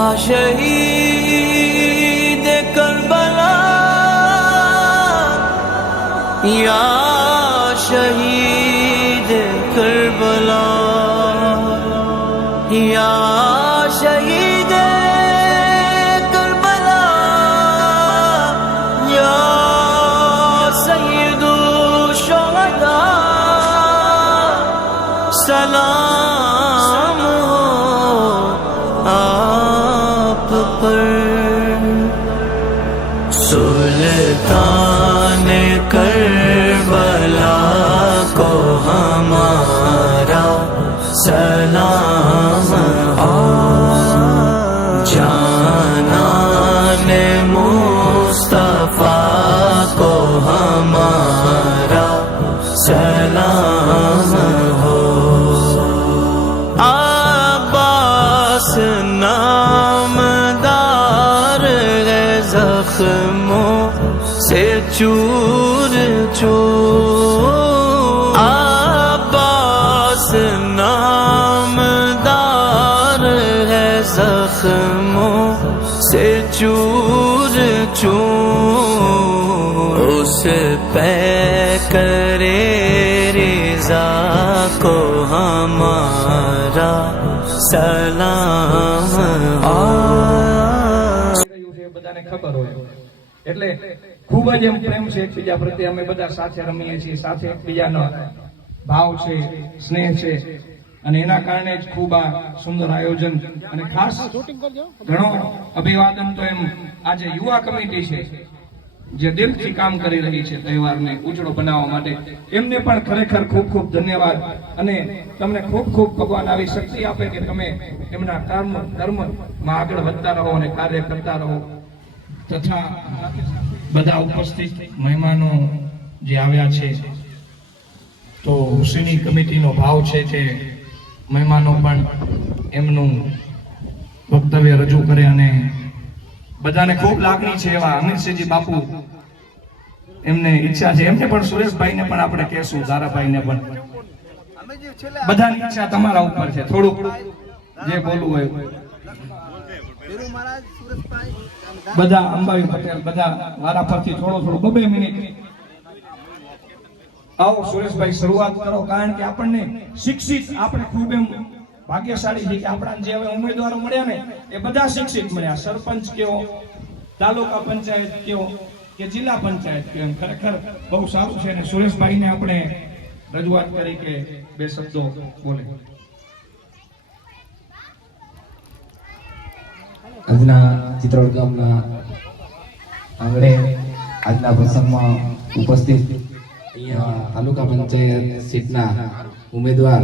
शहीद करबला या शहीद करबला या शहीद करबला या सय्यदु शुहदा सलाम हो आप पर। सुल्तान करबला को हमारा सलाम हो, जानान मुस्तफा को हमारा सलाम हो। अब्बास नामदार है जख्मों से चूर चूर, अब्बास नामदार है जख्मों से चूर चूर। उस पे करे रिजा को हमारा सलाम हो। બધાને ખબર હોય એટલે ખૂબ જ એમ પ્રેમ છે એકબીજા પ્રત્યે, અમે બધા સાથે રમીએ છીએ, સાથે એકબીજાનો ભાવ છે, સ્નેહ છે, અને એના કારણે જ ખૂબ આ સુંદર આયોજન. અને ખાસ ઘણો અભિવાદન તો એમ આજે યુવા કમિટી છે જે દિલથી કામ કરી રહી છે તહેવારને ઉજળો બનાવવા માટે, એમને પણ ખરેખર ખૂબ ખૂબ ધન્યવાદ. અને તમને ખૂબ ખૂબ ભગવાન આવી શક્તિ આપે કે તમે એમના ધર્મમાં આગળ વધતા રહો અને કાર્ય કરતા રહો. તથા બધા ઉપસ્થિત મહેમાનો જે આવ્યા છે, તો હુસેની કમિટીનો ભાવ છે કે મહેમાનો પણ એમનું વક્તવ્ય રજૂ કરે, અને બધાને ખૂબ લાગણી છે એવા અમીરસિંહજી બાપુ, એમને ઈચ્છા છે, એમને પણ સુરેશભાઈને પણ આપણે કહેશું, ધારાભાઈને પણ, બધાની ઈચ્છા તમારા ઉપર છે, થોડુંક જે બોલવું હોય બધા, અંબાવી પટેલ બધા વારા પરથી થોડો 2 મિનિટ. આવો સુરેશભાઈ શરૂઆત કરો, કારણ કે આપણને શિક્ષિત, આપણે ખૂબ એમ ભાગ્યશાળી છે કે આપણા જે હવે ઉમેદવારો મળ્યા ને એ બધા શિક્ષિત મળ્યા. સરપંચ કયો, તાલુકા પંચાયત કયો કે જિલ્લા પંચાયત કયો, એમ ખરેખર બહુ સારું છે. અને સુરેશભાઈને આપણે રજૂઆત કરી કે 2 શબ્દો બોલે. આજના ચિત્રોડ ગામના આંગણે આજના પ્રસંગમાં ઉપસ્થિત અહીંયા તાલુકા પંચાયત સીટના ઉમેદવાર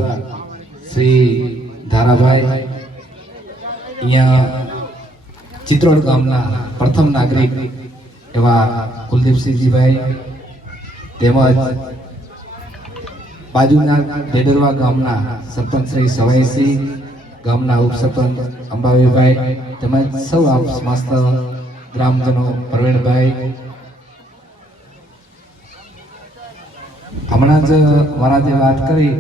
શ્રી ધારાભાઈ, અહીંયા ચિત્રોડ ગામના પ્રથમ નાગરિક એવા કુલદીપસિંહજીભાઈ, તેમજ બાજુના ડેડરવા ગામના સરપંચ શ્રી સવાઈસિંહ, ગામના ઉપસરપંચ અંબાવીભાઈ, તેમજ સૌ આપ સમસ્ત ગ્રામજનો, પ્રવીણભાઈ. હમણાં જ મહારાજે વાત કરી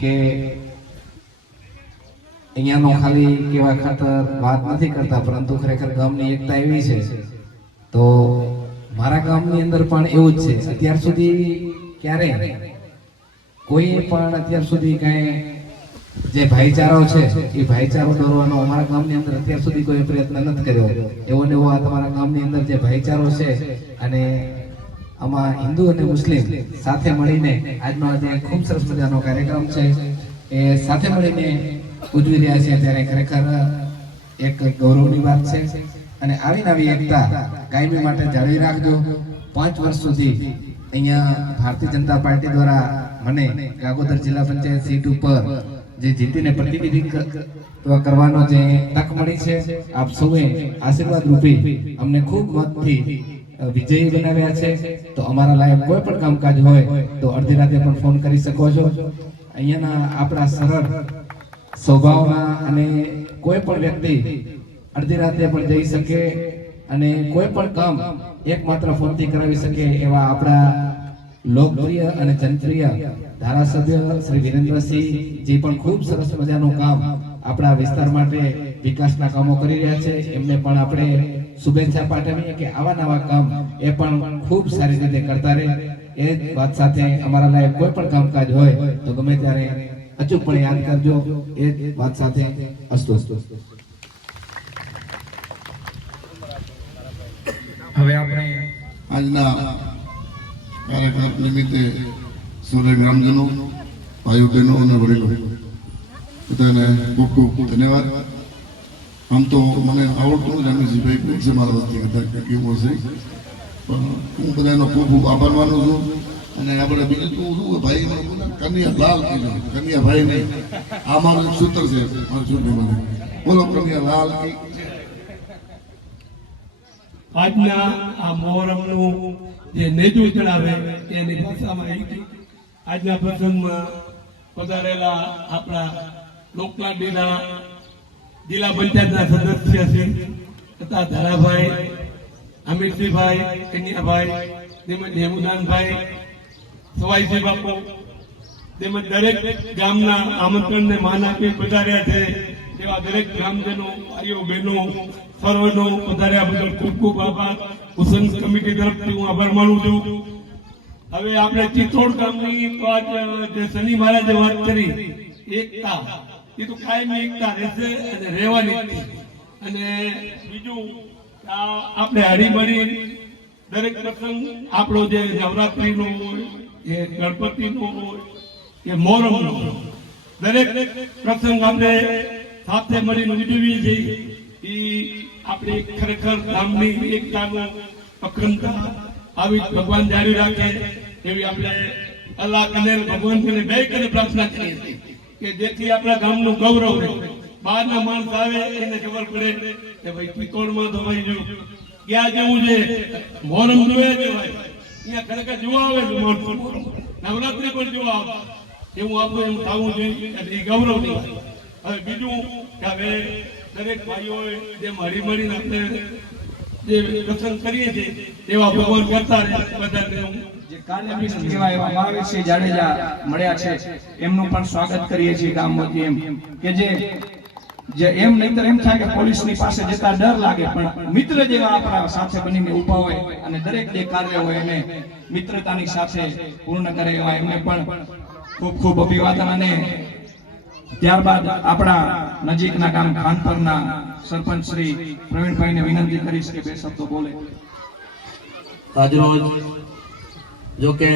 કે અહીંયાનો ખાલી કેવા ખાતર વાત નથી કરતા, પરંતુ ખરેખર ગામની એકતા એવી છે. તો મારા ગામની અંદર પણ એવું જ છે. અત્યાર સુધી ક્યારે કોઈ પણ અત્યાર સુધી કાંઈ જે ભાઈચારો છે એ ભાઈચારો દોરવાનો અમારા ગામની અંદર અત્યાર સુધી કોઈ પ્રયત્ન નથી કર્યો. એવો ને એવો આ તમારા ગામની અંદર જે ભાઈચારો છે, અને આમાં હિન્દુ અને મુસ્લિમ સાથે મળીને આજનો આજે ખૂબ સરસ મજાનો કાર્યક્રમ છે એ સાથે મળીને ઉજવી રહ્યા છે, ત્યારે ખરેખર એક ગૌરવની વાત છે. અને આવી નવી એકતા કાયમી માટે જાળવી રાખજો. 5 વર્ષ સુધી અહીંયા ભારતીય જનતા પાર્ટી દ્વારા મને ગાગોદર જિલ્લા પંચાયત સીટ ઉપર જે જીતીને પ્રતિનિધિત્વ કરવાનો જે તક મળી છે, આપ સૌએ આશીર્વાદ રૂપી અમને ખૂબ મતથી વિજયી બનાવ્યા છે. તો અમારા લાયક કોઈ પણ કામકાજ હોય તો અડધી રાતે પણ ફોન કરી શકો છો. અહીંયાના આપણા સરળ સ્વભાવના અને કોઈ પણ વ્યક્તિ અડધી રાતે પણ જઈ શકે અને કોઈ પણ કામ એકમાત્ર ફોનથી કરાવી શકે એવા આપણા લોકપ્રિય અને જનપ્રિય ધારાસભ્ય શ્રી વિરેન્દ્રસિંહ જે પણ ખૂબ સરસ મજાનું કામ આપણા વિસ્તાર માટે વિકાસના કામો કરી રહ્યા છે એમને પણ આપણે શુભેચ્છા પાઠવીએ કે આવા નવા કામ એ પણ ખૂબ સારી રીતે કરતા રહે. એ વાત સાથે અમારા લાયક કોઈ પણ કામકાજ હોય તો ગમે ત્યારે અચૂકપણે યાદ કરજો. એ વાત સાથે અસ્તુ. હવે આપણે આજના કાર્યક્રમ નિમિત્તે સૌને ગ્રામજનો, ભાઈઓ બહેનો અને વડીલો બધાને ખૂબ ખૂબ ધન્યવાદ. આમ તો મને આવડતું જ રમેશભાઈ કોણ છે મારા વસ્તી કદાચ કેવું હશે, પણ હું બધાનો ખૂબ ખૂબ આભાર માનું છું. અને આપણે બીજું તો શું ભાઈ કન્યા લાલ કીધું, કન્યા ભાઈ નહીં, આ મારું સૂત્ર છે મારું છોકરી મને બોલો કન્યા લાલ કી. આજના આ મોહરમનું જે નેજું ચડાવે એની ભાષામાં આજના પ્રસંગમાં પધારેલા આપણા લોકલાડીના જિલ્લા પંચાયતના સદસ્ય શ્રી તથા ધારાભાઈ, અમીરસિંહભાઈ, કન્યાભાઈ તેમજ હેમુદાનભાઈ, સવાઈસિંહ બાપુ તેમજ દરેક ગામના આમંત્રણને માન આપી પધાર્યા છે એવા દરેક ગ્રામજનો, ભાઈઓ બહેનો સર્વનો પધાર્યા બદલ ખૂબ ખૂબ આભાર. હુસન કમિટી તરફથી હું આભાર માનું છું. હવે આપણે ચિત્રોડ ગામની તો આજ જે શનિ મહારાજે વાત કરી એકતા, એ તો કાયમી એકતા રહેશે અને રહેવાની. અને બીજું આપણે હળીમળી દરેક પ્રસંગ આપણો જે નવરાત્રીનો હોય, એ ગણપતિનો હોય, એ મોહરમનો હોય, દરેક પ્રસંગ આપણે સાથે મળીને ઉજવીએ છીએ. એ આપણે ખરેખર ગામની એકતાનો અખંડતા આવી ભગવાન જાળવી રાખે એવી આપણે અલ્લાહ કને ભગવાન કને બે કને પ્રાર્થના કરીએ છીએ કે જેથી આપણા ગામનું ગૌરવ રહે. બહારના માણસ આવે એને ખબર પડે કે ભાઈ પિત્તોડમાં તો ભાઈ જો ક્યાં જેવું છે, મોહરમ જોયા જેવાય અહીંયા ખરેખર જોવા આવે છે માણસો, નવરાત્રી પણ જોવા આવે એવું આપણું એમ થવું જોઈએ. એ ગૌરવ નહીં. હવે બીજું કે હવે દરેક ભાઈઓએ જેમ હળીમળીને આપણે જે પ્રસંગ કરીએ છીએ એવા ભગવાન કરતા રહે. બધાને હું જે કાર્યમિત્ર એવા મહાવીરસિંહ જાડેજા મળ્યા છે એમનું પણ સ્વાગત કરીએ છીએ ગામ વતી. એમ કે જે એમ નહીતર એમ થાય કે પોલીસની પાસે જતા ડર લાગે, પણ મિત્ર જેવા આપણા સાથે બનીને ઊભા હોય અને દરેક જે કાર્ય હોય એને મિત્રતાની સાથે પૂર્ણ કરે એવા એમને પણ ખૂબ ખૂબ અભિવાદન. અને ત્યારબાદ આપણા નજીકના ગામ ખાનપરના સરપંચ શ્રી પ્રવીણભાઈને વિનંતી કરીશ કે બે શબ્દો બોલે. આજરોજ જો કે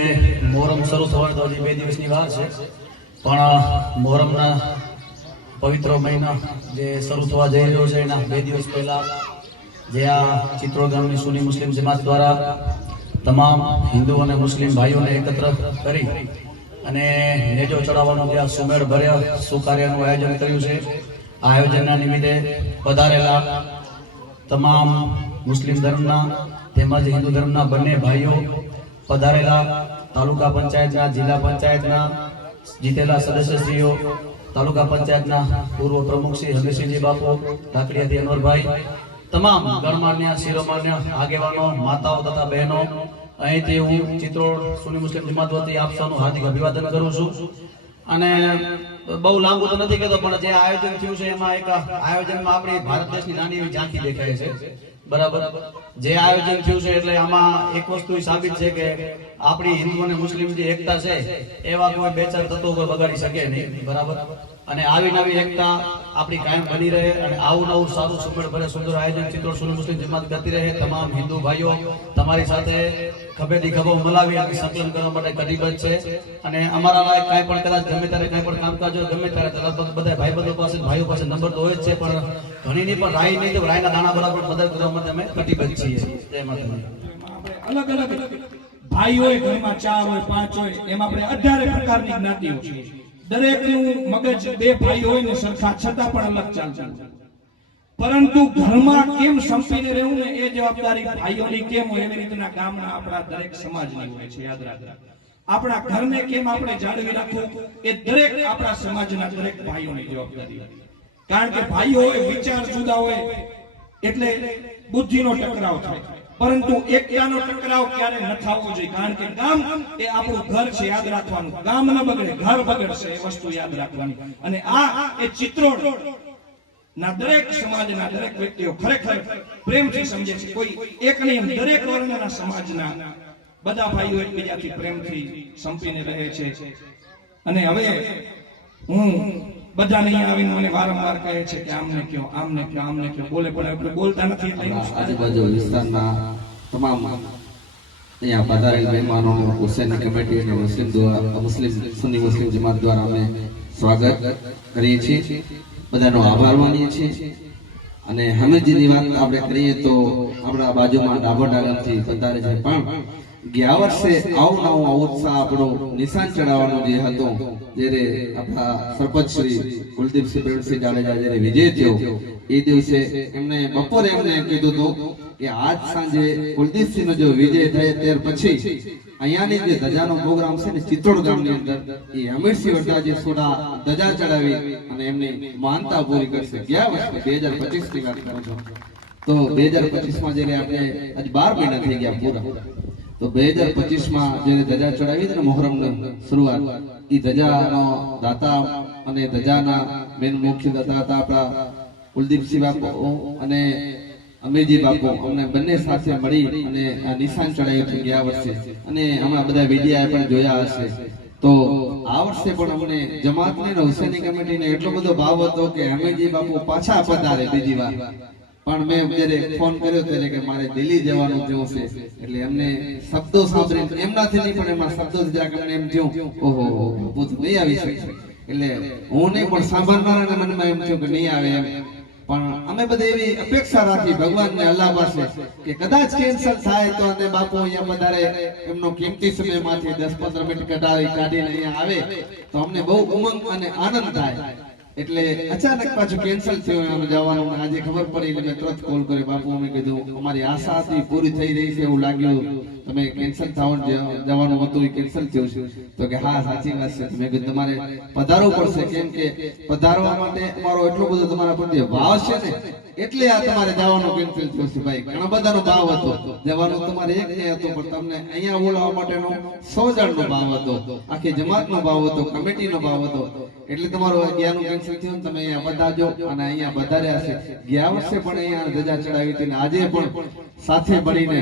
મોહરમ શરૂ થવાની તો હજી 2 દિવસની વાર છે, પણ મોહરમના પવિત્ર મહિના જે શરૂ થવા જઈ રહ્યો છે એના 2 દિવસ પહેલા જે આ ચિત્રોડ ગામની સુન્ની મુસ્લિમ જમાત દ્વારા તમામ હિન્દુ અને મુસ્લિમ ભાઈઓને એકત્ર કરી અને નેજો ચડાવવાનું જે આ સુમેળ ભર્યા સુકાર્યનું આયોજન કર્યું છે. આ આયોજનના નિમિત્તે પધારેલા તમામ મુસ્લિમ ધર્મના તેમજ હિન્દુ ધર્મના બંને ભાઈઓ, પધારેલા તાલુકા પંચાયતના, જિલ્લા પંચાયતના જીતેલા સદસ્યશ્રીઓ, તાલુકા પંચાયતના પૂર્વ પ્રમુખ શ્રી હમીરસિંહજી બાપુ, ઢાકડિયાથી અનવરભાઈ, તમામ ગણમાન્ય શિરોમાન્ય આગેવાનો, માતાઓ તથા બહેનો, અહીંથી હું ચિત્રોડ સુન્ની મુસ્લિમ જમાત વતી આપ સૌનું હાર્દિક અભિવાદન કરું છું. અને બહુ લાંબુ તો નથી કહેતો, પણ જે આયોજન થયું છે એમાં એક આયોજનમાં આપણી ભારત દેશની નાની એવી ઝાંખી દેખાય છે. બરાબર, જે આયોજન થયું છે એટલે આમાં એક વસ્તુ સાબિત છે કે આપણી હિન્દુ અને મુસ્લિમ જે એકતા છે એવા કોઈ 2-4 તત્વો કોઈ બગાડી શકે નહીં. બરાબર, અને આવી નવી એકતા આપણી કાયમ બની રહે અને આવું નવું સારું સુમેળ ભરે સુંદર આયોજન ચિત્રોડ સુન્ની મુસ્લિમ જમાત કરતી રહે. તમામ હિન્દુ ભાઈઓ તમારી સાથે ખભેથી ખભો મલાવી અને સંકલન કરવા માટે કટિબદ્ધ છે. અને અમારા લાયક કાંઈ પણ કદાચ ગમે ત્યારે કાંઈ પણ કામકાજ હોય ગમે ત્યારે લગભગ બધા ભાઈબંધો પાસે ભાઈઓ પાસે નંબર તો હોય જ છે, પણ ઘણીની પણ રાય નહીં તો રાયના દાણા બરાબર મદદ કરવા માટે અમે કટિબદ્ધ છીએ. જય માતાજી. અલગ અલગ ભાઈ હોય, ઘરમાં 4 હોય 5 હોય, એમ આપણે 18 પ્રકારની જ્ઞાતિઓ છે. દરેકનું મગજ 2 ભાઈ હોય ને સરખા, છતાં પણ અલગ ચાલતું. પરંતુ ઘરમાં કેમ સંપીને રહેવું ને એ જવાબદારી ભાઈઓની કેમ હોય એવી રીતના ગામના આપણા દરેક સમાજની હોય છે. યાદ રાખજો, આપણા ઘરને કેમ આપણે જાળવી રાખવું એ દરેક આપણા સમાજના દરેક ભાઈઓની જવાબદારી હોય. કારણ કે ભાઈઓ હોય, વિચાર જુદા હોય એટલે બુદ્ધિનો ટકરાવ થાય, પરંતુ એકતાનો ટકરાવ ક્યારે ન થવો જોઈએ. કારણ કે ગામ એ આપણું ઘર છે, યાદ રાખવાનું. ગામ ન બગડે, ઘર બગડશે, એ વસ્તુ યાદ રાખવાની. અને આ એ ચિત્રોડ ના દરેક સમાજના દરેક વ્યક્તિઓ ખરેખર પ્રેમથી સમજે છે. કોઈ એક નહીં, દરેક વર્ણના સમાજના બધા ભાઈઓ એકબીજાથી પ્રેમથી સંપીને રહે છે. અને હવે હું બધાને અહીંયા આવીને મને વારંવાર કહે છે કે આમને કયો, આમને કયો, આમને કયો, બોલે આપણે બોલતા નથી. એટલે હું આજુબાજુ વિસ્તારના તમામ અહીંયા પધારેલ મહેમાનો, હુસૈની કમિટી અને મુસ્લિમ સુન્ની મુસ્લિમ જમાત દ્વારા અમે સ્વાગત કરીએ છીએ, બધાનો આભાર માનીએ છીએ. અને હમીરજીની વાત આપણે કરીએ તો આપણા બાજુમાં ડાભર ડાગરથી પધારે છે, પણ ગયા વર્ષે આવું નવો ઉત્સાહ આપણો નિશાન ચડાવવાનો જે હતો, જ્યારે આપણા સરપંચ શ્રી કુલદીપસિંહ પ્રવીણસિંહ જાડેજા જ્યારે વિજય થયો એ દિવસે એમને બપોરે એમને કીધું હતું કે આજ સાંજે કુલદીપસિંહનો જો વિજય થાય ત્યાર પછી અહીંયાની જે ધજાનો પ્રોગ્રામ છે ને ચિત્તોડ ગામની અંદર એ હમીરસિંહ વડતાજી સોડા ધજા ચડાવી અને એમની માનતા પૂરી કરશે. ગયા વર્ષે 2025 ની વાત કરું છું, તો 2025 માં જ્યારે આપણે આજ 12 મહિના થઈ ગયા પૂરા, તો 2025 માં જ્યારે ધજા ચડાવી હતી ને મોહરમની શરૂઆત, એ ધજાનો દાતા અને ધજાના મેન મુખ્ય દાતા હતા આપણા કુલદીપસિંહ બાપુ અને અમીરજી બાપુ. અમને બંને સાથે મળી અને આ નિશાન ચડાવ્યું હતું ગયા વર્ષે, અને હમણાં બધા વિડીયા પણ જોયા હશે. તો આ વર્ષે પણ અમને જમાતની ને હુસૈની કમિટીને એટલો બધો ભાવ હતો કે અમીરજી બાપુ પાછા પધારે બીજી વાર. પણ મેં જ્યારે ફોન કર્યો ત્યારે કે મારે દિલ્હી જવાનું થયું છે, એટલે એમને શબ્દો સાંભળીને એમનાથી નહીં પણ એમના શબ્દો જરાક એમને એમ થયું ઓહો ભૂત નહીં આવી શકે. એટલે હું નહીં પણ સાંભળનારાને મનમાં એમ થયું કે નહીં આવે એમ. પણ અમે બધા એવી અપેક્ષા રાખી ભગવાનને અલ્લાહ પાસે કે કદાચ કેન્સલ થાય તો અને બાપુ અહીંયા પધારે, એમનો કિંમતી સમયમાંથી 10-15 મિનિટ કાઢીને અહીંયા આવે તો અમને બહુ ઉમંગ અને આનંદ થાય. એટલે અચાનક પાછું કેન્સલ થયું અમે જવાનું. આજે ખબર પડી એટલે મેં તરત કોલ કર્યો. બાપુ અમે કીધું અમારી આશા હતી પૂરી થઈ રહી છે એવું લાગ્યું, તમે કેન્સલ જવાનું હતું એ કેન્સલ થયું છે. તો કે હા સાચી વાત છે. મેં કીધું તમારે પધારવું પડશે, કેમ કે પધારવા માટે અમારો એટલો બધો તમારા પ્રત્યે ભાવ છે ને, એટલે આ તમારે જવાનું કેન્સલ થયું છે. ભાઈ ઘણા બધાનો ભાવ હતો, જવાનું તમારે એક નહીં હતો, પણ તમને અહીંયા બોલાવવા માટેનો 100 જણનો ભાવ હતો, આખી જમાતનો ભાવ હતો, કમિટીનો ભાવ હતો. એટલે તમારો અગિયારનું કેન્સલ થયું, તમે અહીંયા બધાજો અને અહીંયા બધાર્યા છે. ગયા વર્ષે પણ અહીંયા ધજા ચડાવી હતી, આજે પણ સાથે મળીને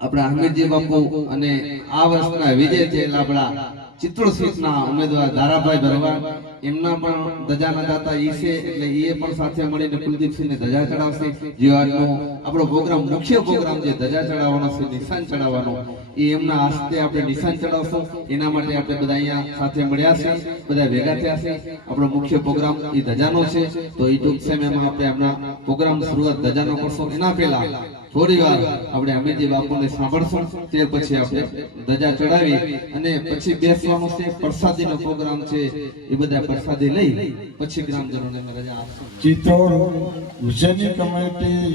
આપણા હમીરજી બાપુ અને આ વર્ષના વિજય થયેલા આપણા ચિત્તોડ સીટના ઉમેદવાર ધારાભાઈ ભરવાડ, એમના પણ ધજાના દાતા ઈ છે, એટલે એ પણ સાથે મળીને કુલદીપસિંહને ધજા ચડાવશે. જે આજનો આપણો પ્રોગ્રામ, મુખ્ય પ્રોગ્રામ જે ધજા ચડાવવાનો છે, નિશાન ચડાવવાનો, એ એમના હસ્તે આપણે નિશાન ચડાવશું. એના માટે આપણે બધા અહીંયા સાથે મળ્યા છે, બધા ભેગા થયા છે. આપણો મુખ્ય પ્રોગ્રામ એ ધજાનો છે, તો એ ટૂંક સમયમાં આપણે આપણા પ્રોગ્રામ શરૂઆત ધજાનો કરશું. એના પહેલા થોડી વાર આપણે અમીરજી બાપુને સાંભળશું, તે પછી આપણે ધજા ચડાવી અને પછી બેસવાનું છે. પ્રસાદીનો પ્રોગ્રામ છે, એ બધા પ્રસાદી લઈ પછી ગ્રામજનોને રજા આપશું. ચિત્તોડ હુસૈની કમિટી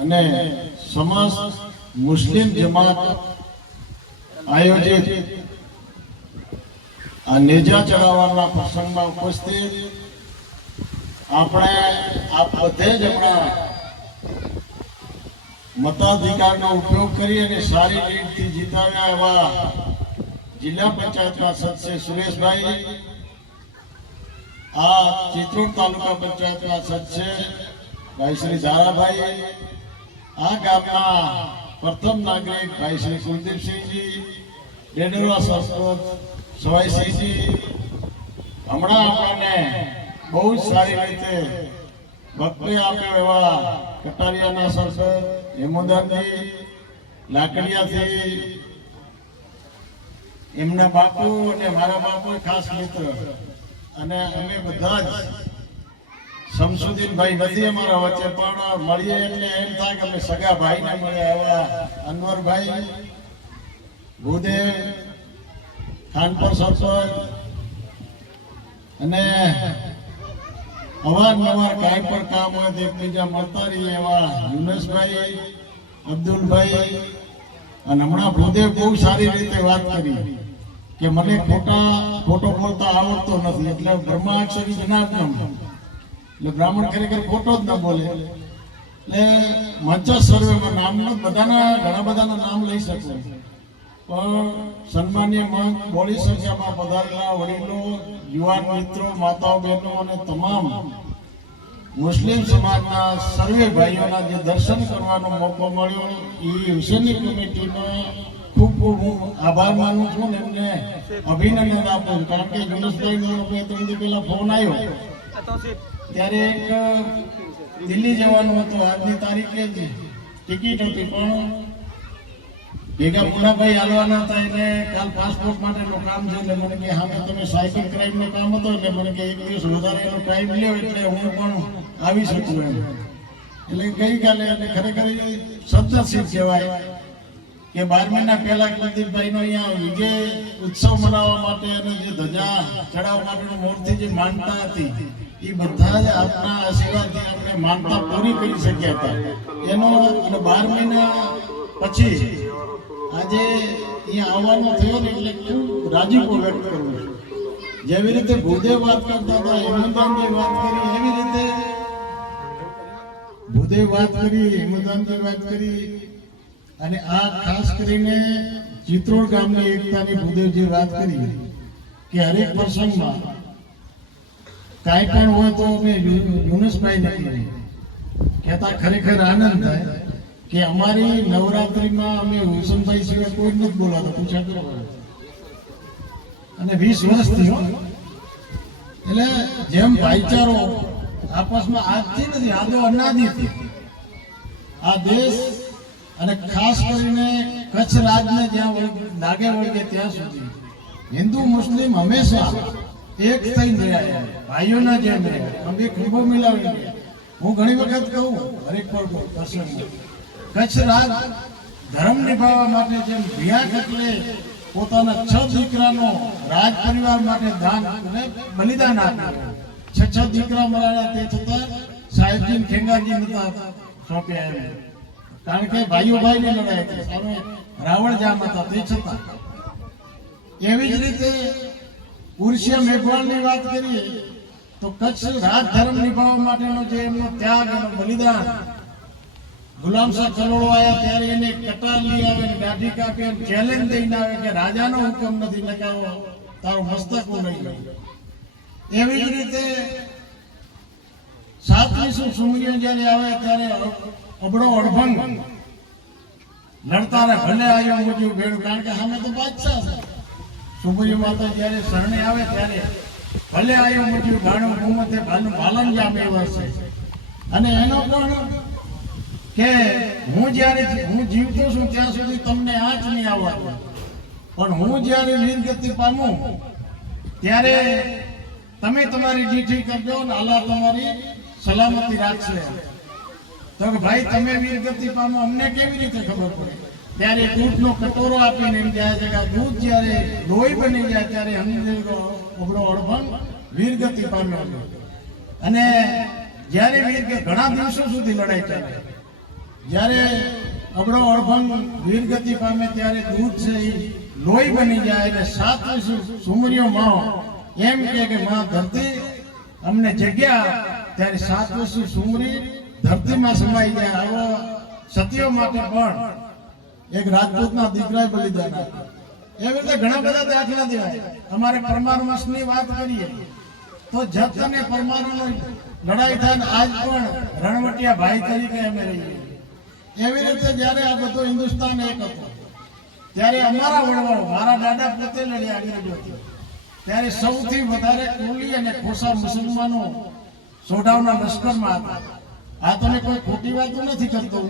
અને સમસ્ત મુસ્લિમ જમાત આયોજિત આ નેજા ચડાવવાના પ્રસંગમાં ઉપસ્થિત આપણે આ બધે જ હમણાં મતાધિકારનો ઉપયોગ કરી અને સારી રીતથી જીતાવ્યા એવા જિલ્લા પંચાયતના સદસ્ય સુરેશભાઈ, આ ચિત્તોડ તાલુકા પંચાયતના સદસ્ય ભાઈ શ્રી ધારાભાઈ, આ ગામના પ્રથમ નાગરિક ભાઈ શ્રી કુલદીપસિંહજી, ડેડરવા સરપંચ સવાઈસિંહજી, હમણાં આપણને બહુ જ સારી રીતે વક્તવ્ય આપ્યો એવા કટારિયાના સરપંચ હેમુદાનજી, લાકડિયાથી એમના બાપુ અને મારા બાપુ ખાસ મિત્ર, અને અમે બધા જ શમસુદ્દીનભાઈ નથી અમારા વચ્ચે, પણ મળીએ એટલે એમ થાય કે અમે સગા ભાઈને મળ્યા એવા અનવરભાઈ, ભૂદેવ, ખાનપર સરપંચ, અને અવારનવાર કાંઈ પણ કામ હોય તો એકબીજા મળતા રહીએ એવા યુનસભાઈ, અબ્દુલભાઈ. અને હમણાં ભૂદેવ બહુ સારી રીતે વાત કરી કે મને ખોટો બોલતા આવડતો નથી, એટલે બ્રહ્માક્ષરી જનાર્દન, એટલે બ્રાહ્મણ ખરેખર ખોટો જ ન બોલે. એટલે મંચ સર્વેમાં નામના ઘણા બધાના નામ લઈ શકું, પણ સન્માનીય મંચ, બોડી સંખ્યામાં પધારેલા વડીલો, યુવાન મિત્રો, માતાઓ, બહેનો અને તમામ મુસ્લિમ સમાજના સર્વે ભાઈઓના જે દર્શન કરવાનો મોકો મળ્યો એ હુસેની કમિટીનો ખૂબ ખૂબ હું આભાર માનું છું ને એમને અભિનંદન આપું છું. કારણ કે યુનુસભાઈનો 2-3 દી પહેલા ફોન આવ્યો ત્યારે એક દિલ્હી જવાનું હતું, આજની તારીખે જ ટિકિટ હતી, પણ ભેગા પુનાભાઈ હાલવાના હતા એટલે કાલ પાસપોર્ટ માટેનું કામ છે એટલે મને કે હા તમે સાયકલ ક્રાઇમનું કામ હતો એટલે મને કે એક દિવસ વધારે એનો ટાઈમ લ્યો એટલે હું પણ આવી શકું એમ. એટલે ગઈકાલે એટલે ખરેખર સદનસીબ કહેવાય કે 12 મહિના પહેલા કુલદીપભાઈનો અહીંયા વિજય ઉત્સવ મનાવવા માટે અને જે ધજા ચડાવવા માટેની મૂર્તિ જે માનતા હતી એ બધા જ આપના આશીર્વાદથી આપણે માનતા પૂરી કરી શક્યા હતા. એનો અને 12 મહિના પછી આજે અહીંયા આવવાનો થયો ને એટલે ખૂબ રાજીપો વ્યક્ત કરું છું. જેવી રીતે ભૂદેવ વાત કરતા હતા, હેમંતભાઈ વાત કરી, એવી રીતે ભૂદેવ વાત કરી, હેમંતભાઈ વાત કરી, અને આ ખાસ કરીને ચિત્રોડ ગામની એકતાની ભૂદેવજી વાત કરી કે હરેક પ્રસંગમાં કાંઈ પણ હોય તો અમે યુનુસભાઈને કહેતા ખરેખર આનંદ થાય કે અમારી નવરાત્રીમાં અમે હુસનભાઈ સિવાય કોઈ નથી બોલાતો, પૂછા કરો. અને 20 વર્ષથી એટલે જેમ ભાઈચારો આપસમાં આજથી નથી, આદો અનાદિથી આ દેશ અને ખાસ કરીને કચ્છ રાજને જ્યાં લાગે વળગે ત્યાં સુધી હિન્દુ મુસ્લિમ હંમેશા એક થઈને રહ્યા, ભાઈઓના જેમ રહ્યા, અમે ખૂબો મિલાવી રહ્યા. હું ઘણી વખત કહું હરેક પ્રસંગમાં કચ્છ રાજ ધર્મ નિભાવવા માટે જેમ ભિયા ખટલે પોતાના 6 દીકરાનો રાજ પરિવાર માટે દાન અને બલિદાન આપ્યું, 6 દીકરા મરાયા તે છતાં સાહેબજી ખેંગાજી નતા સોંપ્યા એમ. કારણ કે ભાઈઓ ભાઈની લડાઈ હતી, સામે રાવણ જામ હતા તે છતાં. એવી જ રીતે ઉર્ષિયા મેઘવાળની વાત કરીએ તો કચ્છ રાજ ધર્મ નિભાવવા માટેનો જે એમનો ત્યાગ અને બલિદાન, ગુલામ શાહ કલોડો આવ્યા ત્યારે એને કટાર લઈ આવે, દાઢી કાપી ચેલેન્જ દઈને આવે કે રાજાનો હુકમ નથી લગાવો, તારો મસ્તક લઈ લો. એવી જ રીતે 7મી સુમરીઓ જયારે આવે ત્યારે અબડો અડભંગ લડતા રહે, ભલે આવ્યો મુજબ ભેડું, કારણ કે સામે તો બાદશાહ છે. સુમરીઓ માતા જયારે શરણે આવે ત્યારે ભલે આવ્યો મુજબ ગાણું હુમતે ભાલન જામે એવા છે. અને એનો પણ કે હું જીવતો છું ત્યાં સુધી તમને આંચ નહીં આવવા, પણ હું જ્યારે વીરગતિ પામું ત્યારે તમે તમારી ડીઠી કરજો ને અલ્લાહ તમારી સલામતી રાખશે. તો કે ભાઈ તમે વીરગતિ પામો અમને કેવી રીતે ખબર પડે? ત્યારે દૂધનો કટોરો આપીને એમ જાય છે કે દૂધ જ્યારે લોહી બની જાય ત્યારે અબડો અડભંગ વીરગતિ પામ્યો છે. અને જ્યારે ઘણા દિવસો સુધી લડાઈ ચાલે, જ્યારે અબડો અડભંગ વીરગતિ પામે ત્યારે દૂધ છે એ લોહી બની જાય એટલે 7 સુમરીઓ માં એમ કે માં ધરતી અમને જગ્યા, ત્યારે 7 સુમરી ધરતીમાં સમાઈ જાય. આવો સતીઓ માટે પણ એક રાજપૂતના દીકરાએ બલિદાન આપ્યું. એવી રીતે ઘણા બધા દાખલા દેવાય. અમારે પરમાર વંશની વાત કરીએ તો જત અને પરમારનો લડાઈ થાય ને આજ પણ રણવટિયા ભાઈ તરીકે અમે રહીએ. એવી રીતે જયારે આ બધો હિન્દુસ્તાન એક હતો ત્યારે અમારા વડવાઓ, મારા દાદા પોતે લડ્યા અંગ્રેજોથી, ત્યારે સૌથી વધારે કોલી અને ખોસા મુસલમાનો સોઢાવના લશ્કરમાં હતા. આ તમે કોઈ ખોટી વાતો નથી કરતો,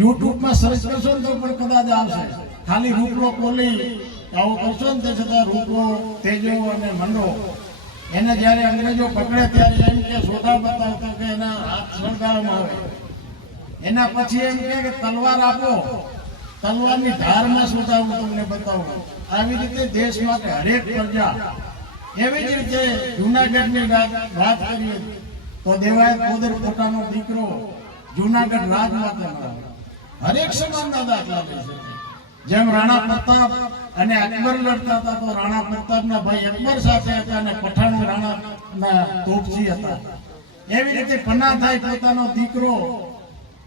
યુટ્યુબમાં સર્ચ કરશો ને તો પણ કદાચ આવશે. ખાલી રૂપલો કોલી આવો કરશો ને તે છતાં રૂપલો, તેજો અને મંડો એને જયારે અંગ્રેજો પકડે ત્યારે એમ કે સોઢા બતાવતા કે એના હાથ સળગાવવામાં આવે, એના પછી એમ કે તલવાર આપો, તલવારની ધારમાં સોઢા હું તમને બતાવું. આવી રીતે દેશ માટે હરેક પ્રજા. એવી જ રીતે જુનાગઢની વાત કરીએ તો દેવાયત પોદર પોતાનો દીકરો જુનાગઢ રાજમાતા હરેક સમાજના દાખલા લે છે. જેમ રાણા પ્રતાપ અને અકબર લડતા હતા તો રાણા પ્રતાપના ભાઈ અકબર સાથે હતા અને પઠાણ રાણાના તોપસી હતા. એવી રીતે પન્નાભાઈ પોતાનો દીકરો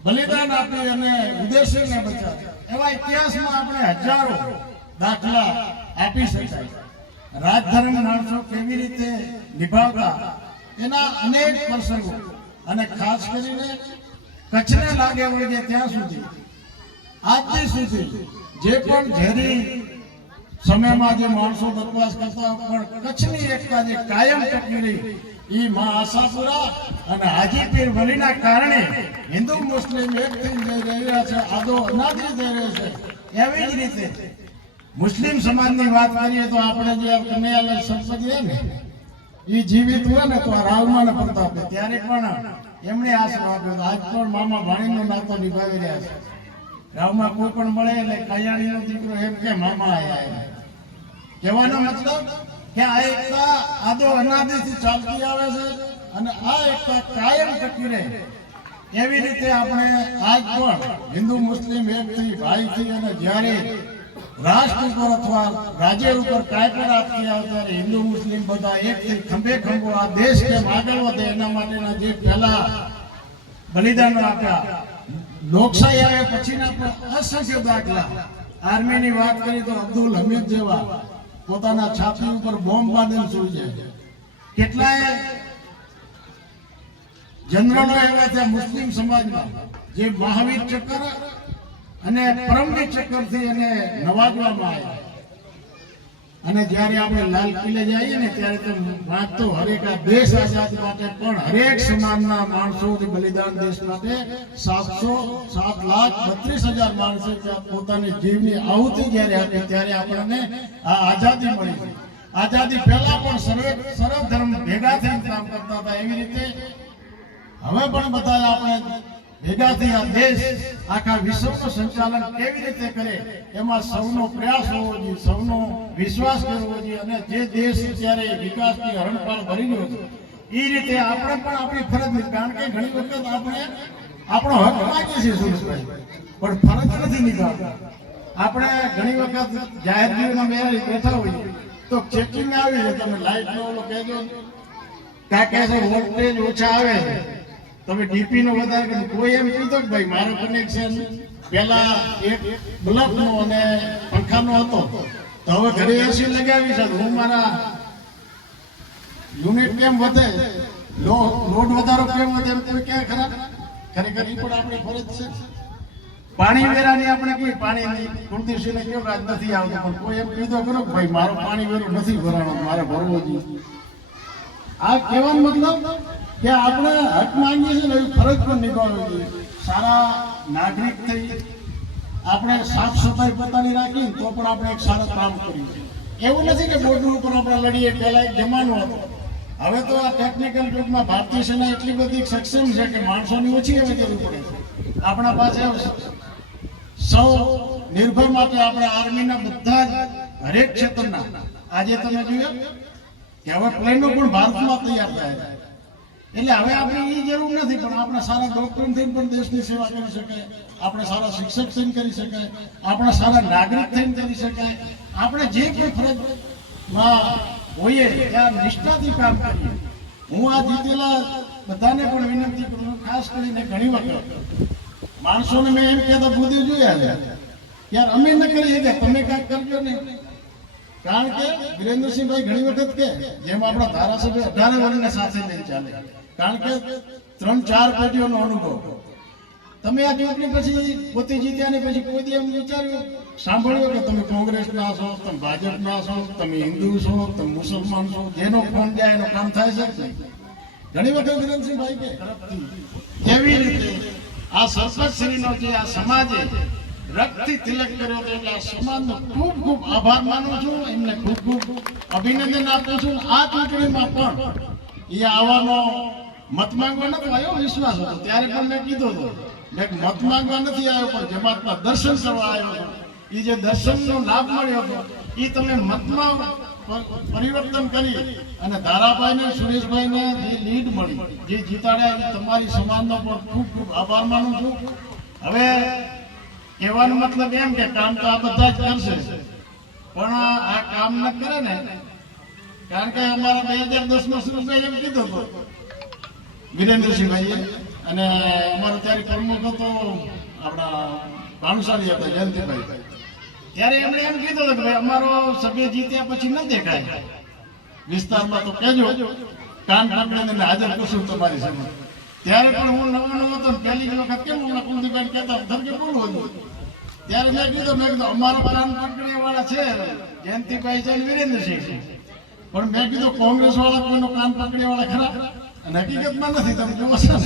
બલિદાન આપી અને ઉદયસિંહને બચાવ્યો. એવા ઇતિહાસમાં આપણે હજારો દાખલા આપી શકાય. રાજધર્મ માણસો કેવી રીતે નિભાવતા એના અનેક પ્રસંગો. અને ખાસ કરીને કચ્છને લાગે વળગે ત્યાં સુધી આજથી સુધી જે પણ ઝેરી સમયમાં જે માણસો બકવાસ કરતા પણ કચ્છની એકતા જે કાયમ ટકી રહી એ માં આશાપુરા અને હાજીપીર વલીના કારણે હિન્દુ મુસ્લિમ એક થઈ જઈ રહ્યા છે, આદો અનાદિ જઈ રહ્યો છે. એવી જ રીતે મુસ્લિમ સમાજની વાત કરીએ તો આપણે જે કનૈયાલાલ સંપત છે ને એ જીવિત હોય ને તો આ રાવમાન પ્રતાપ ત્યારે પણ એમણે આશીર્વાદ આપ્યો. આજ પણ મામા ભાણીનો નાતો નિભાવી રહ્યા છે. રાવમાં કોઈ પણ મળે એટલે કૈયાણીનો દીકરો એમ કે મામા આયા. કહેવાનો મતલબ કે આ એકતા આદો અનાદિથી ચાલતી આવે છે અને આ એકતા કાયમ ટકી રહે એવી રીતે આપણે આજ પણ હિન્દુ મુસ્લિમ એક થઈ ભાઈ થઈ અને જ્યારે રાષ્ટ્ર ઉપર અથવા રાજ્ય ઉપર કાંઈ પણ આપતી આવે ત્યારે હિન્દુ મુસ્લિમ બધા એક થઈ ખંભે ખંભો આ દેશ કેમ આગળ વધે એના માટેના જે પહેલા બલિદાનો આપ્યા, લોકશાહી આવ્યા પછીના પણ અસંખ્ય દાખલા. આર્મીની વાત કરી તો અબ્દુલ હમીદ જેવા પોતાના છાતી ઉપર બોમ્બ બાંધીને સુઈ જાય. કેટલાય જનરલો એવા ત્યાં મુસ્લિમ સમાજમાં જે મહાવીર ચક્ર અને પરમવીર ચક્રથી એને નવાજવામાં આવ્યા. અને જ્યારે આપણે લાલ કિલ્લે જઈએ ને ત્યારે તો વાંચતો હરેક આ દેશ આઝાદ માટે પણ હરેક સમાજના માણસો બલિદાન દેશ માટે 7,32,000 માણસો પોતાની જીવની આહુતિ જ્યારે આપી ત્યારે આપણને આ આઝાદી મળી. આઝાદી પહેલા પણ સર્વ ધર્મ ભેગા થઈને કામ કરતા હતા. એવી રીતે હવે પણ બધા આપણે ભેગા થઈ આ દેશ આખા વિશ્વનું સંચાલન કેવી રીતે કરે એમાં સૌનો પ્રયાસ હોવો જોઈએ, સૌનો વિશ્વાસ કરવો જોઈએ. અને જે દેશ અત્યારે વિકાસની હરણફાળ ભરી રહ્યો છે એ રીતે આપણે પણ આપણી ફરજ નથી. કારણ કે ઘણી વખત આપણે આપણો હક માંગીએ છીએ સુરેશભાઈ, પણ ફરજ નથી નિભાવતા. આપણે ઘણી વખત જાહેર જીવનમાં બેઠા હોઈએ તો ચેકિંગ આવી છે, તમે લાઈટ નો ઓલો કહેજો કાંઈ કહે છે વોલ્ટેજ ઓછા આવે છે, તમે ડીપી નો વધારે કોઈ એમ કીધું કે ભાઈ મારું કનેક્શન પેલા એક બલ્બ નો અને પંખાનો હતો તો હવે ઘરે એસી લગાવી છે. હું મારા યુનિટ કેમ વધે, લોડ વધારો કેમ વધે એમ કોઈ ક્યાં ખરા? ખરેખર એ પણ આપણી ફરજ છે. પાણી વેરાની આપણે કોઈ પાણી નહીં, કુલદીપસિંહને કેવું આજ નથી આવતું, પણ કોઈ એમ કીધો કરો કે ભાઈ મારો પાણી વેરો નથી ભરાણો, મારે ભરવો જોઈએ. આ કહેવાનો મતલબ કે આપણે હક માંગીએ છીએ ને એવી ફરજ પણ નિભાવવી જોઈએ. સારા નાગરિક થઈ આપણે સાફ સફાઈ પોતાની રાખી તો પણ આપણે એક સારું કામ કર્યું. એવું નથી કે બોર્ડ ઉપર આપણે લડીએ. પહેલા એક જમાનો હતો, હવે તો આ ટેકનિકલ યુગમાં ભારતીય સેના એટલી બધી સક્ષમ છે કે માણસોની ઓછી હવે જરૂર પડે છે. આપણા પાસે સૌ નિર્ભર માટે આપણે આર્મીના બધા જ હરેક ક્ષેત્રના આજે તમે જોયું કે હવે પ્લેનો પણ ભારતમાં તૈયાર થાય છે. એટલે હવે આપણે એ જરૂર નથી, પણ આપણે સારા ડોક્ટર થઈને પણ દેશની સેવા કરી શકાય, આપણે સારા શિક્ષક થઈને કરી શકાય, આપણે સારા નાગરિક થઈને કરી શકાય. આપણે જે કોઈ ફરજમાં હોઈએ ત્યાં નિષ્ઠાથી કામ કરીએ. હું આ જીતેલા બધાને પણ વિનંતી કરું છું, ખાસ કરીને ઘણી વખત માણસોને મેં એમ કહેતા બુદ્ધિ જોયા છે યાર અમે ન કરીએ કે તમે કાંઈક કરજો નહીં. કારણ કે વિરેન્દ્રસિંહભાઈ ઘણી વખત કે જેમ આપણા ધારાસભ્ય 18 વર્ષને સાથે લઈને ચાલે, કારણ કે 3-4 પેઢીઓનો અનુભવ. તમે આ ચૂંટણી પછી પોતે જીત્યા ને પછી કોઈ દી એમ વિચાર્યું સાંભળ્યો કે તમે કોંગ્રેસના છો, તમે ભાજપના છો, તમે હિન્દુ છો, તમે મુસલમાન છો, જેનો ફોન જાય એનું કામ થાય છે? ઘણી વખત વિરેન્દ્રસિંહભાઈ કે કેવી રીતે આ સરપંચશ્રીનો જે આ સમાજે રક્તથી તિલક કર્યો હતો એટલે આ સમાજનો ખૂબ ખૂબ આભાર માનું છું, એમને ખૂબ ખૂબ અભિનંદન આપું છું. આ ચૂંટણીમાં પણ એ આવવાનો મત માંગવા નથી આવ્યો, વિશ્વાસ હતો ત્યારે પણ મેં કીધું હતું મેં મત માંગવા નથી આવ્યો પણ જમાતમાં દર્શન કરવા આવ્યો હતો. એ જે દર્શનનો લાભ મળ્યો હતો એ તમે મતમાં પરિવર્તન કરી અને ધારાભાઈને સુરેશભાઈને જે લીડ મળી, જે જીતાડ્યા, તમારી સમાજનો પણ ખૂબ ખૂબ આભાર માનું છું. હવે કહેવાનો મતલબ એમ કે કામ તો આ બધા જ કરશે, પણ આ કામ ન કરે ને, કારણ કે અમારા 2010 સુરેશભાઈ એમ કીધું હતું વિરેન્દ્રસિંહભાઈએ, અને અમારો ત્યારે પ્રમુખ હતો આપણા ભાનુશાલી હતા જયંતિભાઈ, ત્યારે એમણે એમ કીધું કે ભાઈ અમારો સભ્ય જીત્યા પછી ન દેખાય વિસ્તારમાં તો કહેજો, કાન પકડીને હાજર કરશું તમારી સામે. ત્યારે પણ હું નવો હતો ને પહેલી વખત કેમ હમણાં કુલદીપભાઈ કહેતા ધરકે બોલવું હતું ત્યારે મેં કીધું અમારા પ્લાન પકડીએ વાળા છે જયંતિભાઈ છે ને વિરેન્દ્રસિંહ છે, પણ મેં કીધું કોંગ્રેસ વાળા કોઈનો કાન પકડીએ વાળા ખરા? અને હકીકતમાં નથી. તમે જોવો છો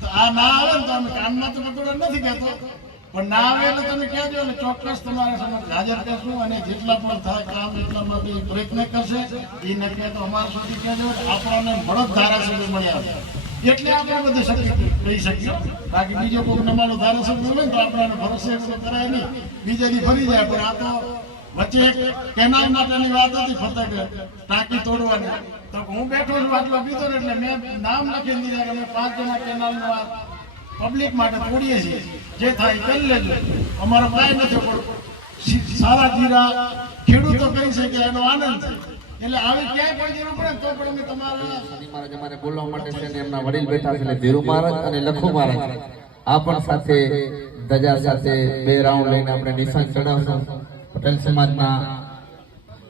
તો આ ના આવે ને તો અમે કાનમાં તો પકડવા નથી કહેતો, પણ ના આવે એટલે તમે કહેજો એટલે ચોક્કસ તમારા સમક્ષ હાજર કરશું અને જેટલા પણ થાય કામ એટલા માટે પ્રયત્ન કરશે. એ ન કહે તો અમારા સુધી કહેજો આપણને મળદ ધારાસભ્ય મળ્યા એટલે આપણે બધું શક્ય કહી શકીએ. બાકી બીજો કોઈ નમાલો ધારાસભ્ય હોય ને તો આપણને ભરોસે કરાય નહીં, બીજે દી ફરી જાય. પણ આ તો વચ્ચે એક કેનાલ માટેની વાત હતી, ફતક ટાંકી તોડવાની, તો હું બેઠો છું આટલો પીધો ને એટલે મેં નામ લખી દીધા કે અમે 5 જણા કેનાલનો પબ્લિક માટે તોડીએ છીએ, જે થાય કરી લેજો, અમારો કાંઈ નથી. પણ સારા જીરા ખેડૂતો કરી શકે એનો આનંદ છે. એટલે આવી ક્યાંય કોઈ જરૂર પડે તો પણ અમે તમારા મહારાજ અમારે બોલવા માટે છે ને એમના વડીલ બેઠા છે, એટલે ધીરુ મહારાજ અને લખુ મહારાજ આ પણ સાથે ધજા સાથે 2 રાઉન્ડ લઈને આપણે નિશાન ચડાવશું. પટેલ સમાજના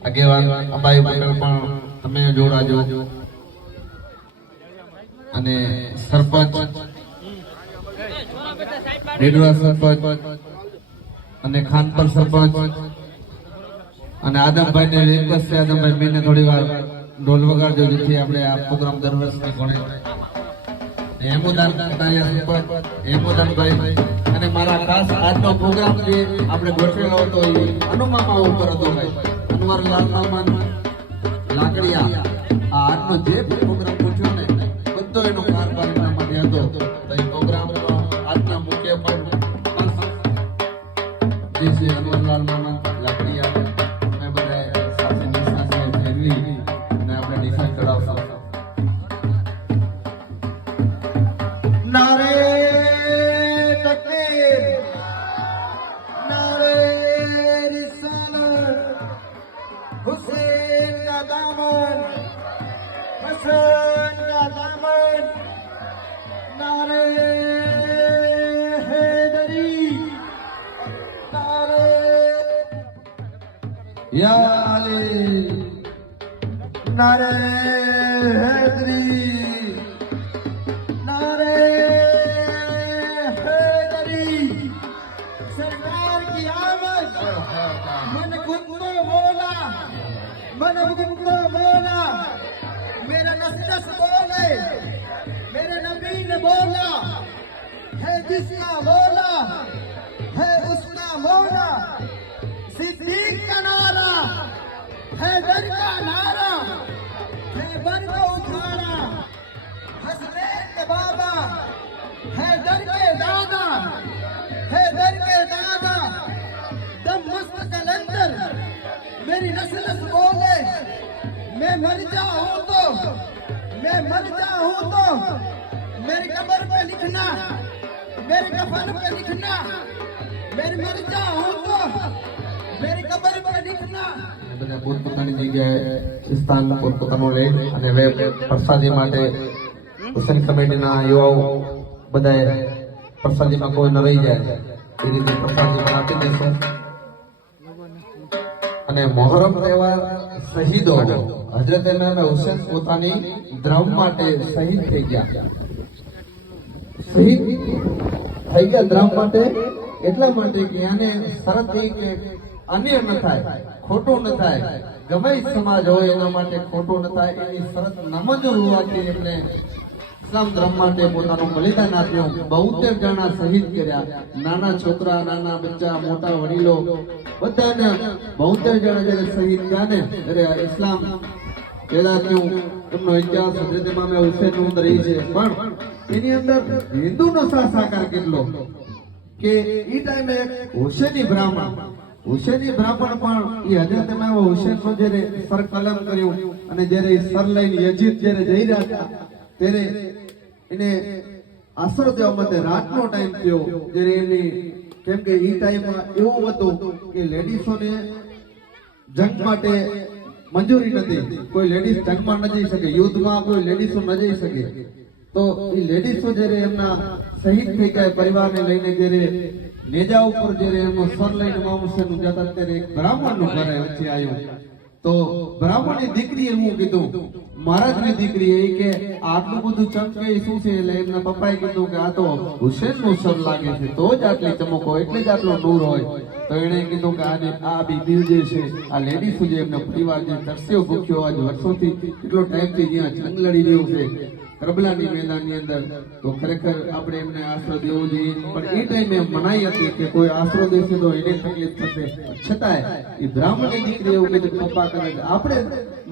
આગેવાન અબાઈ પટેલ પણ તમે જોડાજો અને સરપંચ રેડવા સરપંચ અને ખાનપર સરપંચ અને આદમભાઈ ને રિક્વેસ્ટ છે, આદમભાઈ મેને થોડી વાર ઢોલ વગાડજો જેથી આપણે આ પ્રોગ્રામ દર વર્ષની ગણે. હેમુદાનભાઈ અને મારા ખાસ આજનો પ્રોગ્રામ જે આપણે ગોઠવેલો હતો એ અનુમામા ઉપર હતો ભાઈ અનવરલાલ મામા લાકડિયા. આ આજનો જે પ્રોગ્રામ ગોઠવ્યો ને બધો એનો કારભાર એના માટે હતો. તો એ પ્રોગ્રામ આજના મુખ્ય પણ જે છે અનવરલાલ મામા લાકડિયા અમે બધા સાથે નિશાન ફેરવી અને આપણે નિશાન ચડાવશું. नारे तकबीर, नारे रिसालत, हुसैन का दामन, हसन का दामन, नारे हैदरी, नारे या अली, नारे हैदरी, सरकार की आमद, मन गुंदो मोला, मन गुंदो मोला, मेरा नस्ल बोले, मेरे नबी ने बोला, है जिसका बोला, है उसका मोला, सिद्दीक का नारा, है दर का नारा, है बर को उठाना, हसनैन के बाबा, है दर के दादा, है दर के दादा, दम मस्त कलंदर, मेरी नस्ल बोले, मैं मर जाऊं तो, मैं मर जाऊं तो, मेरी कब्र पे लिखना, मेरे कफन पे लिखना, मेरी मर जाऊं तो, मेरी कब्र पे लिखना. બધા પોતપોતાની જગ્યાએ સ્થાન પોતપોતાનું લે અને હવે પ્રસાદી માટે હુસેન કમિટીના યુવાઓ બધાએ પ્રસાદીમાં કોઈ ન રહી જાય એ રીતે પ્રસાદી આપી દેશે. અને મોહરમ તહેવાર શહીદો હજરત ઇમામ હુસેન પોતાની ધર્મ માટે શહીદ થઈ ગયા. શહીદ થઈ ગયા ધર્મ માટે એટલા માટે કે આને શરત એ કે અન્ય ન થાય, ખોટું ન થાય, ગમે સમાજ હોય એના માટે ખોટું ન થાય એની શરત નામંજૂર હોવાથી એમને ઇસ્લામ ધર્મ માટે પોતાનું બલિદાન આપ્યું. 72 જણા શહીદ કર્યા, નાના છોકરા, નાના બચ્ચા, મોટા વડીલો બધાને 72 જણા જયારે શહીદ થયા ને ત્યારે ઇસ્લામ પેદા થયું. એમનો ઇતિહાસ હજરત ઇમામ હુસૈન નું રહી છે, પણ એની અંદર હિન્દુનો સાકાર કેટલો કે એ ટાઈમે હુસૈની બ્રાહ્મણ પણ એ હજરત ઇમામ હુસૈન નું જયારે સર કલમ કર્યું અને જયારે સર લઈને યજીદ જયારે જઈ રહ્યા હતા ત્યારે એને આશરો દેવા માટે રાતનો ટાઈમ થયો. જ્યારે એની કેમ કે એ ટાઈમમાં એવું હતું કે લેડીઝોને જંગ માટે મંજૂરી નથી, કોઈ લેડીઝ જંગમાં ન જઈ શકે, યુદ્ધમાં કોઈ લેડીઝો ન જઈ શકે. તો એ લેડીઝો જયારે એમના શહીદ થઈ ગયા પરિવારને લઈને જયારે નેજા ઉપર જયારે એમનો સર લઈને ઇમામ હુસૈન જતા ત્યારે એક બ્રાહ્મણનું ઘર વચ્ચે આવ્યું. તો બ્રાહ્મણની દીકરીએ એવું કીધું, મહારાજની દીકરી એ કે આટલું બધું ચમકે એ શું છે? એટલે એમના પપ્પાએ કીધું કે આ તો હુસેનનું સર લાગે છે, તો જ આટલી ચમક હોય, એટલે જ આટલો નૂર હોય. તો એણે કીધું કે આ બીબી જે છે, આ લેડીઝ જે એમનો પરિવાર જે તરસ્યો ભૂખ્યો આજ વર્ષોથી કેટલો ટાઈમથી જ્યાં જંગ લડી રહ્યું છે કરબલાની મેદાનની અંદર, તો ખરેખર આપણે એમને આશરો દેવો જોઈએ. પણ એ ટાઈમે મનાઈ હતી કે કોઈ આશરો દેશે તો એને તકલીફ થશે. છતાંય એ બ્રાહ્મણની દીકરી એવું કીધું પપ્પા કરે આપણે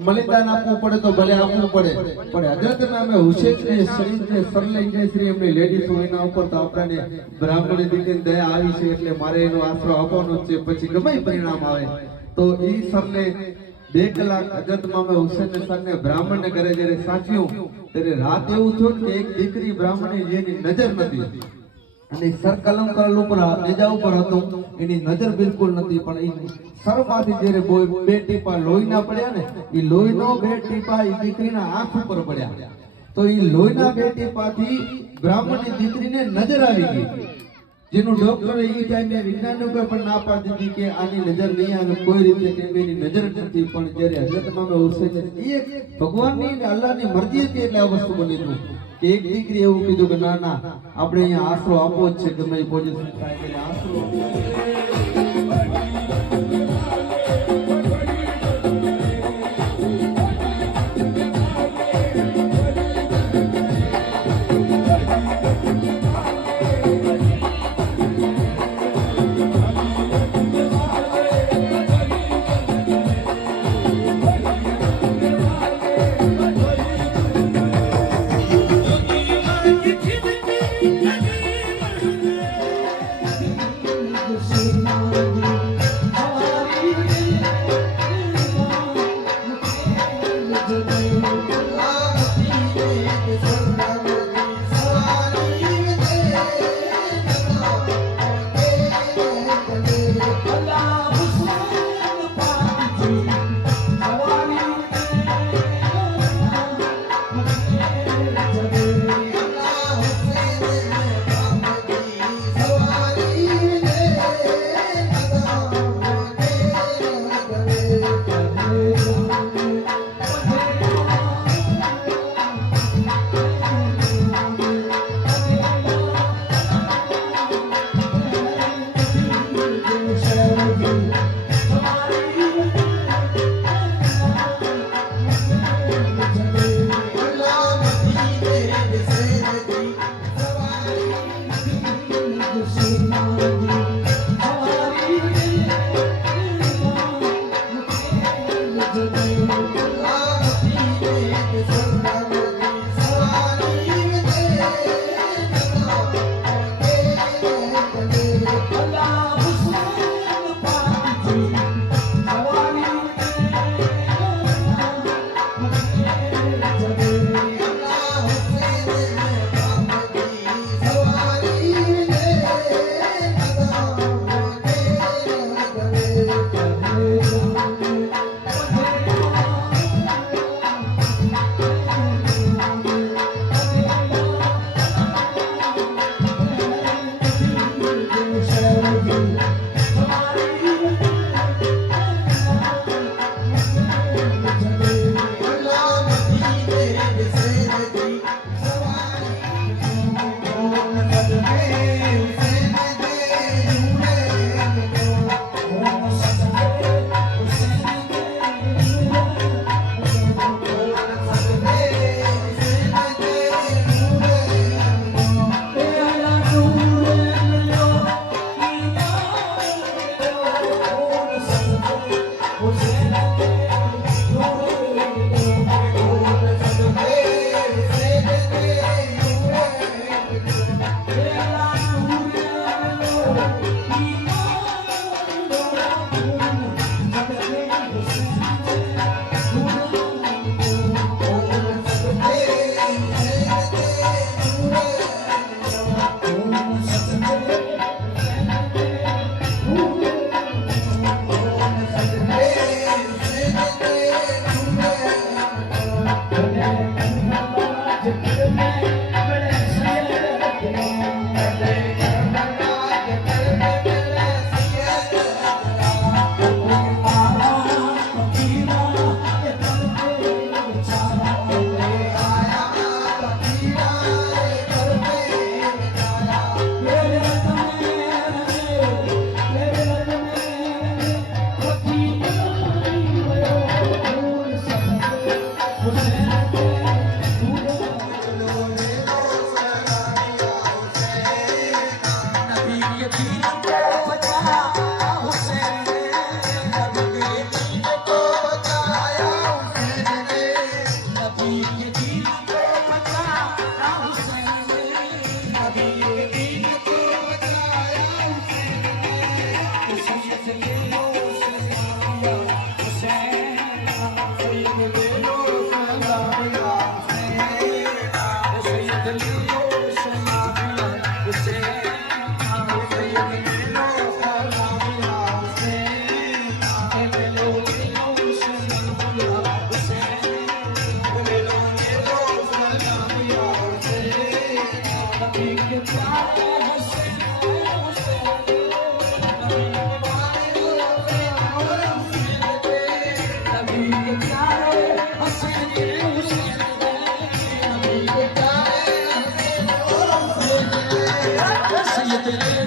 મલિદાન આપવું પડે તો ભલે આપવું પડે, પણ હજરત નામે હુસેનને શરીરને સરલે શ્રી એમની લેડીઝ હોય એના ઉપર તો આપણને બ્રાહ્મણની દીકરીની દયા આવી છે એટલે મારે એનો આશરો આપવાનો જ છે. પછી ગમે પરિણામ આવે તો એ સરને 2 કલાક હજરત મામે હુસેન સરને બ્રાહ્મણને ઘરે જયારે સાચ્યું ત્યારે રાત એવું થયું કે એક દીકરી બ્રાહ્મણની જેની નજર નથી અને સર કલમ કરેલ ઉપર નેજા ઉપર હતું, એની નજર બિલકુલ નથી. પણ એ સરમાંથી જયારે 2 ટીપા લોહીના પડ્યા ને, એ લોહીનો 2 ટીપા એ દીકરીના આંખ ઉપર પડ્યા. તો એ લોહીના 2 ટીપાથી બ્રાહ્મણની દીકરીને નજર આવી ગઈ, જેનું ડોક્ટર એ ટાઈમે વિજ્ઞાન ઉપર પણ ના પાડી દીધી કે આની નજર નહીં આવે કોઈ રીતે, કેમ કે એની નજર નથી. પણ જ્યારે હજરત મામે હુસેન એ ભગવાનની અને અલ્લાહની મરજી હતી એટલે આ વસ્તુ બની હતું કે એક દીકરી એવું કીધું કે ના ના આપણે અહીંયા આશરો આપવો જ છે, ગમે એ પોઝિશન થાય એટલે આશરો. सैयद